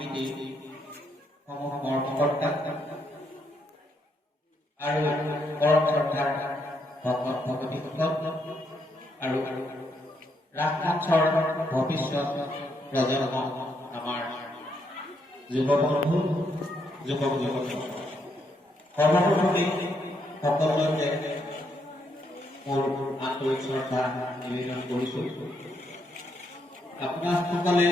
সমিতি কৰ্মকৰ্তা আৰু পৰম শ্ৰদ্ধাৰ ভকত ভকতীসকল আৰু ৰাস মঞ্চৰ ভৱিষ্যত প্ৰজন্ম আমাৰ যুৱবন্ধু যুৱক যুৱতী সৰ্বপ্ৰথমে সকলোকে মোৰ আন্তৰিক শ্ৰদ্ধা নিবেদন কৰিছোঁ। আপোনাসকলে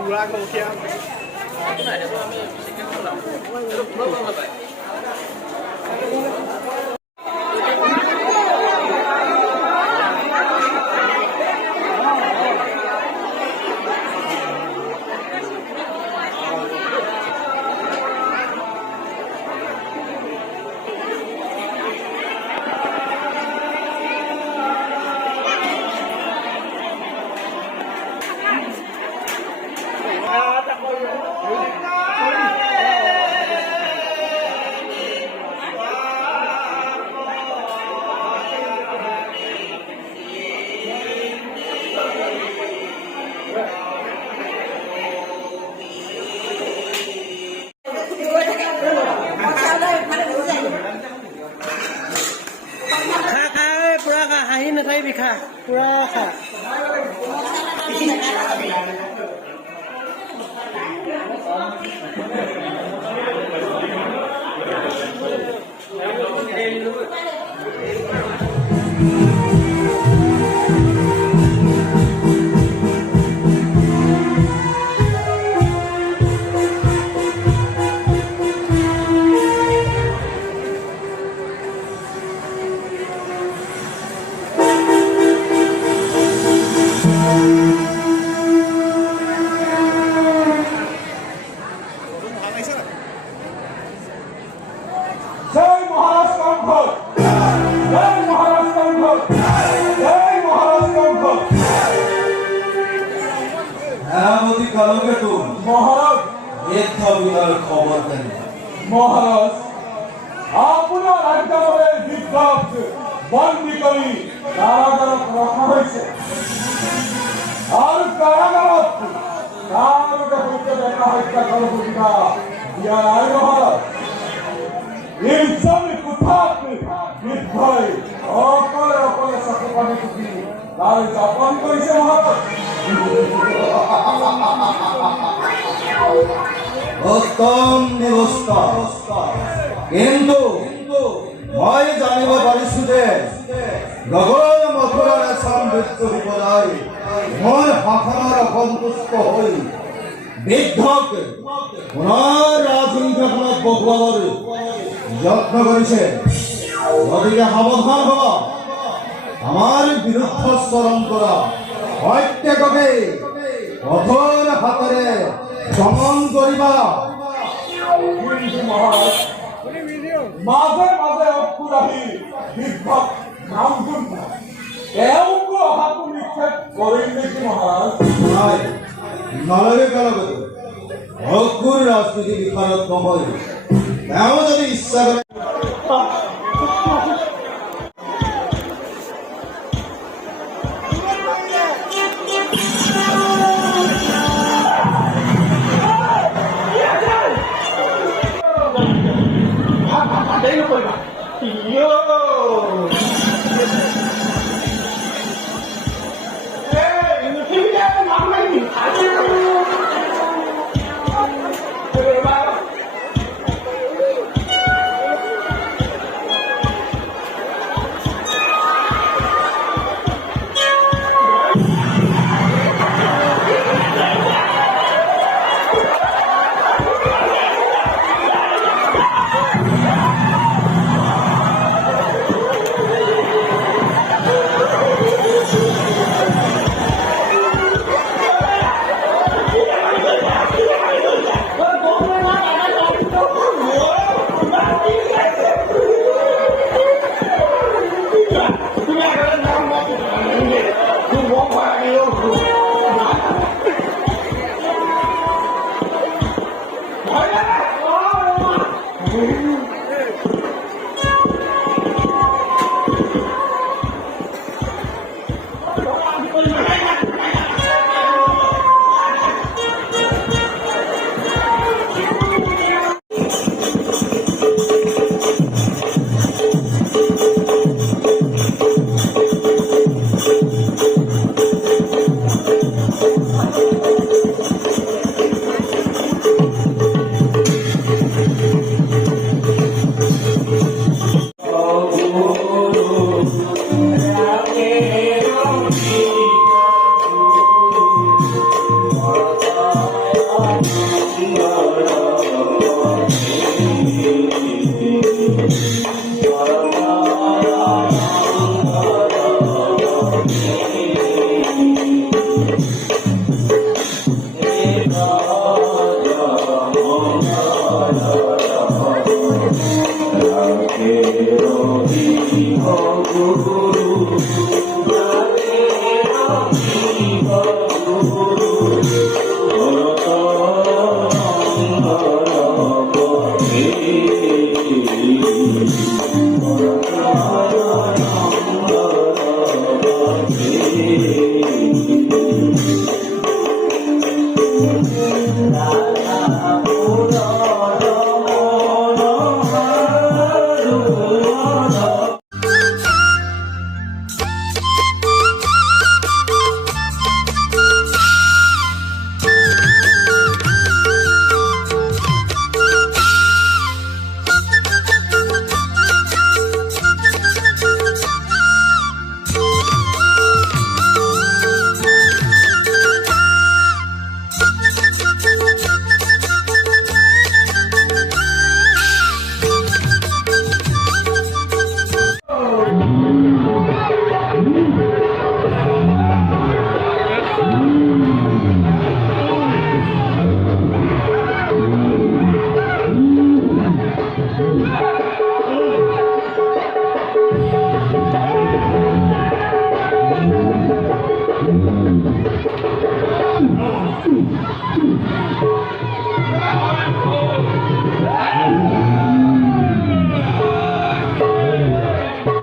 पूरा को क्या खा पूरा खा মহারাজ আপনার আজ্ঞাবলের বিদ্যাপ বন্দী করি কারাগারত রাখা হয়েছে আর কারাগারত কারোকে বলতে দেখা হত্যা করবি না ইয়ার আয় মহারাজ এই জমি কোথাও বিদ্যয় অকলে অকলে সাথে পানি টুকি তার যাপন করেছে মহারাজ উত্তম ব্যবস্থা কিন্তু মই জানিব পাৰিছো যে নগৰ মথুৰাৰ এচাম মৃত্যু বিপদাই মই শাসনৰ অসন্তুষ্ট হৈ বৃদ্ধক পুনৰ ৰাজসিংহাসনত বহুৱাবলৈ যত্ন কৰিছে গতিকে সাৱধান হ'ব আমাৰ বিৰুদ্ধচৰণ কৰা প্ৰত্যেককে কঠোৰ হাতেৰে দমন কৰিবা কিন্তু মহারাজ মাঝে মাঝে অক্ষর আহি বিদ্যক নাম গুণ তেওঁকো অহাটো নিক্ষেপ কৰিম নেকি মহারাজ নাই নালাগে কালগত অকুৰ ৰাজনীতি বিশারদ নহয় তেওঁ যদি ইচ্ছা কৰে